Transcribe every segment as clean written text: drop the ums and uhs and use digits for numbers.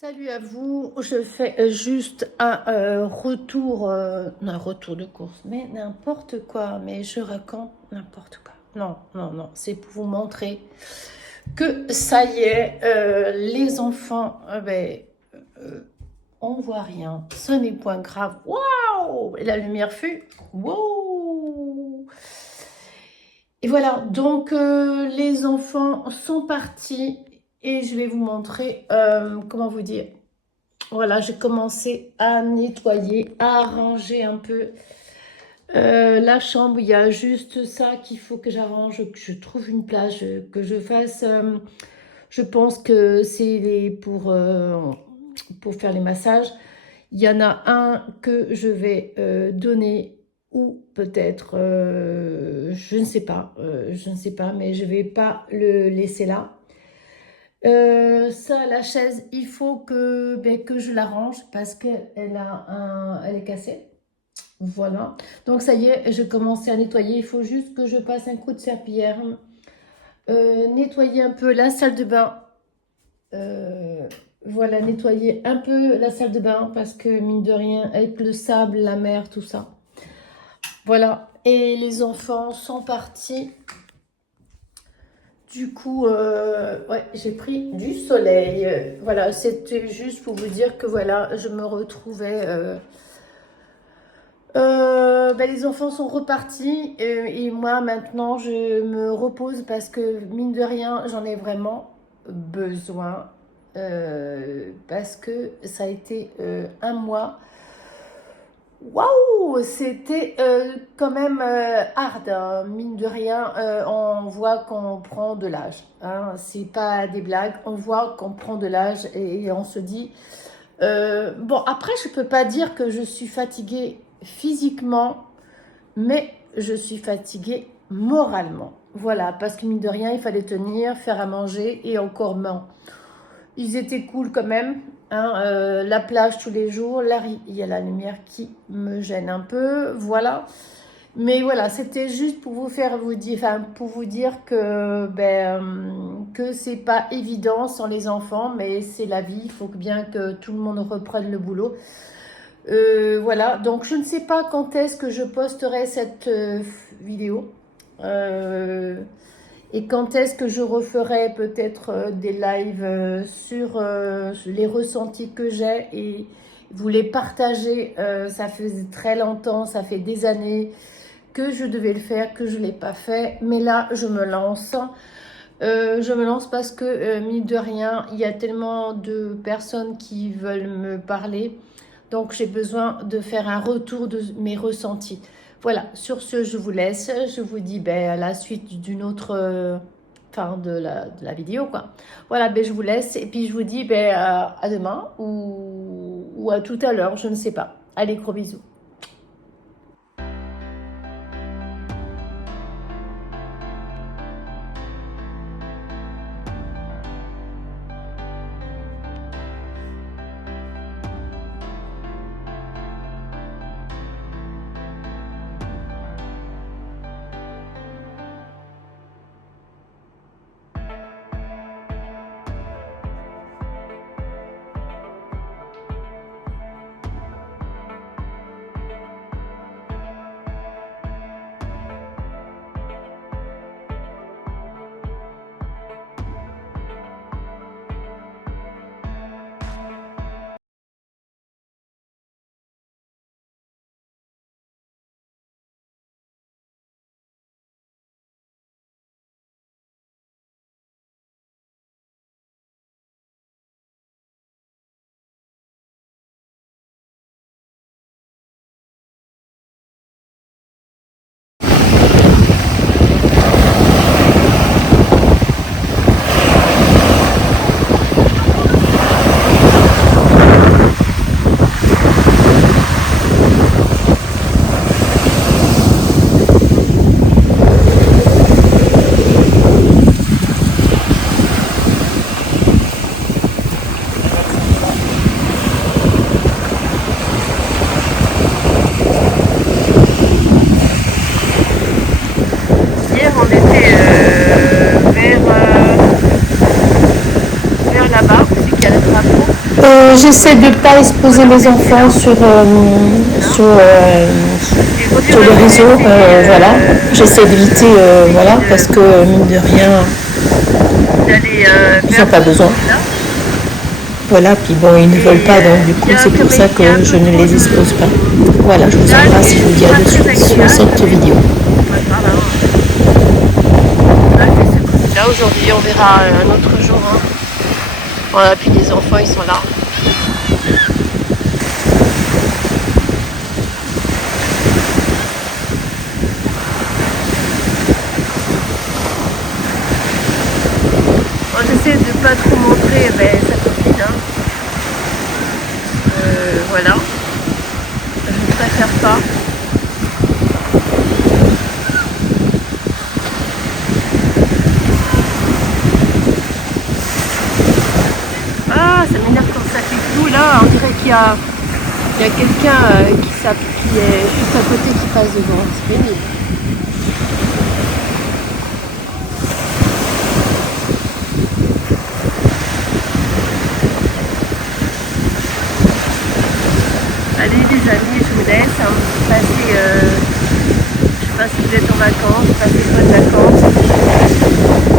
Salut à vous, je fais juste un retour de course, mais n'importe quoi, mais je raconte n'importe quoi. Non, non, non, c'est pour vous montrer que ça y est, les enfants, on voit rien, ce n'est point grave. Waouh! Et la lumière fut, wow! Et voilà, donc les enfants sont partis et je vais vous montrer, comment vous dire. Voilà, j'ai commencé à nettoyer, à ranger un peu la chambre. Il y a juste ça qu'il faut que j'arrange, que je trouve une place, que je fasse. Je pense que c'est pour faire les massages. Il y en a un que je vais donner ou peut-être, je ne sais pas, mais je vais pas le laisser là. Ça, la chaise, il faut que je la range parce elle est cassée. Voilà. Donc ça y est, je commence à nettoyer. Il faut juste que je passe un coup de serpillière. Nettoyer un peu la salle de bain. Euh, voilà, nettoyer un peu la salle de bain parce que mine de rien, avec le sable, la mer, tout ça. Voilà. Et les enfants sont partis. Du coup, ouais, j'ai pris du soleil. Voilà, c'était juste pour vous dire que voilà, je me retrouvais. Les enfants sont repartis et moi maintenant je me repose parce que mine de rien, j'en ai vraiment besoin parce que ça a été un mois. Waouh, c'était quand même hard, hein. Mine de rien, on voit qu'on prend de l'âge, hein. C'est pas des blagues, on voit qu'on prend de l'âge et on se dit... bon, après, je peux pas dire que je suis fatiguée physiquement, mais je suis fatiguée moralement. Voilà, parce que mine de rien, il fallait tenir, faire à manger et encore non. Ils étaient cool quand même, hein, la plage tous les jours. Là, il y a la lumière qui me gêne un peu, voilà. Mais voilà, c'était juste pour vous faire vous dire, enfin, pour vous dire que c'est pas évident sans les enfants, mais c'est la vie. Il faut bien que tout le monde reprenne le boulot. Voilà, donc je ne sais pas quand est-ce que je posterai cette vidéo. Euh, et quand est-ce que je referai peut-être des lives sur les ressentis que j'ai et vous les partager. Ça faisait très longtemps, ça fait des années que je devais le faire, que je ne l'ai pas fait. Mais là, je me lance. Je me lance parce que, mine de rien, il y a tellement de personnes qui veulent me parler. Donc, j'ai besoin de faire un retour de mes ressentis. Voilà, sur ce, je vous laisse. Je vous dis à la suite d'une autre fin de la vidéo, quoi. Voilà, je vous laisse. Et puis, je vous dis à demain ou à tout à l'heure, je ne sais pas. Allez, gros bisous. j'essaie de ne pas exposer mes enfants sur les réseaux, voilà. J'essaie d'éviter, voilà, parce que mine de rien, ils n'ont pas besoin. Voilà, puis bon, ils ne veulent pas, donc du coup, c'est pour ça que je ne les expose pas. Voilà, je vous embrasse et je vous dis à de suite sur cette vidéo. Là, aujourd'hui, on verra un autre jour. Hein. Voilà, puis les enfants, ils sont là. J'essaie de pas trop montrer sa copine. Hein. Voilà. Je préfère pas. Ah, ça m'énerve quand ça fait flou là. On dirait qu'il y a quelqu'un qui est juste à côté qui passe devant. C'est pénible. Allez les amis, je vous laisse. Hein. Passez, je sais pas si vous êtes en vacances, passez de bonnes vacances.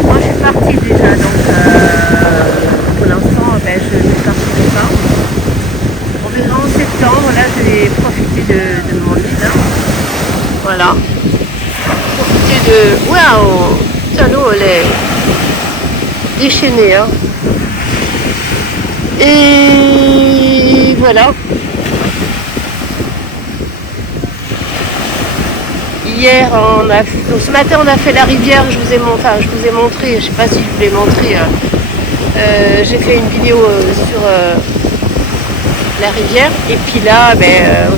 Moi je suis partie déjà, donc pour l'instant je ne partirai pas. On verra en septembre, là je vais profiter de mon île. Hein. Voilà. Profiter de... Waouh! Putain, l'eau elle est déchaînée. Hein. Et voilà. Hier, donc ce matin, on a fait la rivière. Je vous ai montré. Je sais pas si je vous l'ai montré. J'ai fait une vidéo sur la rivière. Et puis là,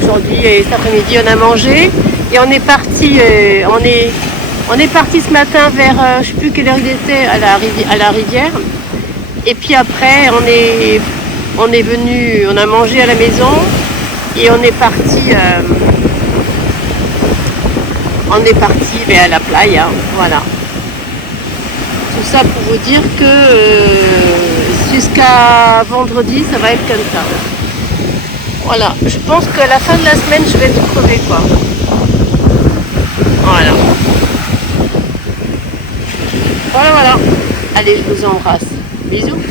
aujourd'hui et cet après-midi, on a mangé et on est parti. On est parti ce matin vers, je sais plus quelle heure il était, à la rivière. Et puis après, on est venu, on a mangé à la maison et on est parti. À la playa, voilà. Tout ça pour vous dire que jusqu'à vendredi, ça va être comme ça. Voilà, je pense qu'à la fin de la semaine, je vais tout crever, quoi. Voilà. Voilà. Allez, je vous embrasse. Bisous.